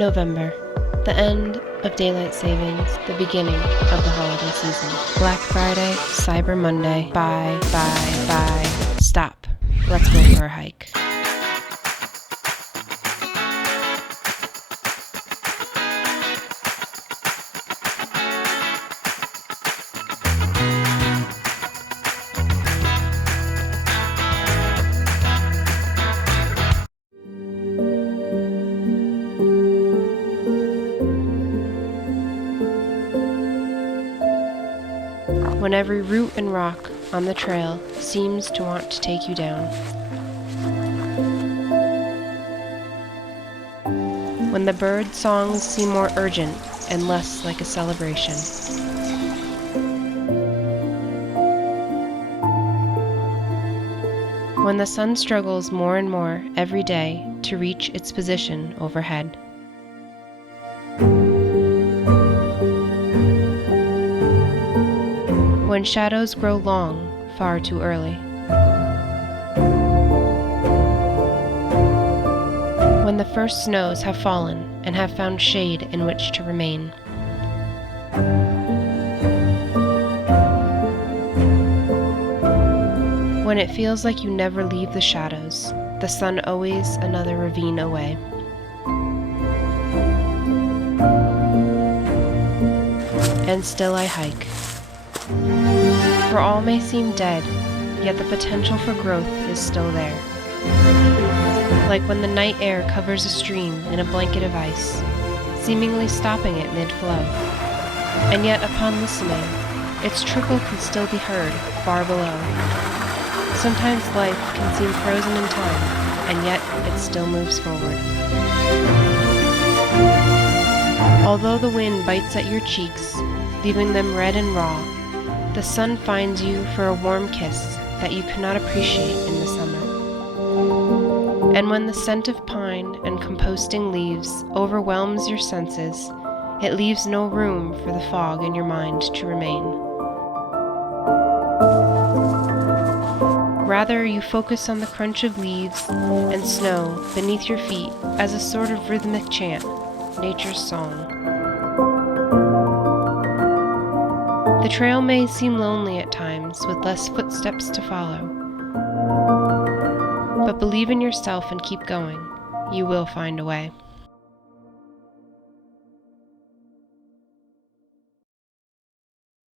November, the end of daylight savings, the beginning of the holiday season. Black Friday, Cyber Monday, bye, stop. Let's go for a hike. When every root and rock on the trail seems to want to take you down. When the bird songs seem more urgent and less like a celebration. When the sun struggles more and more every day to reach its position overhead. When shadows grow long far too early. When the first snows have fallen and have found shade in which to remain. When it feels like you never leave the shadows, the sun always another ravine away. And still I hike. For all may seem dead, yet the potential for growth is still there. Like when the night air covers a stream in a blanket of ice, seemingly stopping it mid-flow. And yet upon listening, its trickle can still be heard far below. Sometimes life can seem frozen in time, and yet it still moves forward. Although the wind bites at your cheeks, leaving them red and raw, the sun finds you for a warm kiss that you cannot appreciate in the summer. And when the scent of pine and composting leaves overwhelms your senses, it leaves no room for the fog in your mind to remain. Rather, you focus on the crunch of leaves and snow beneath your feet as a sort of rhythmic chant, nature's song. The trail may seem lonely at times with less footsteps to follow. But believe in yourself and keep going. You will find a way.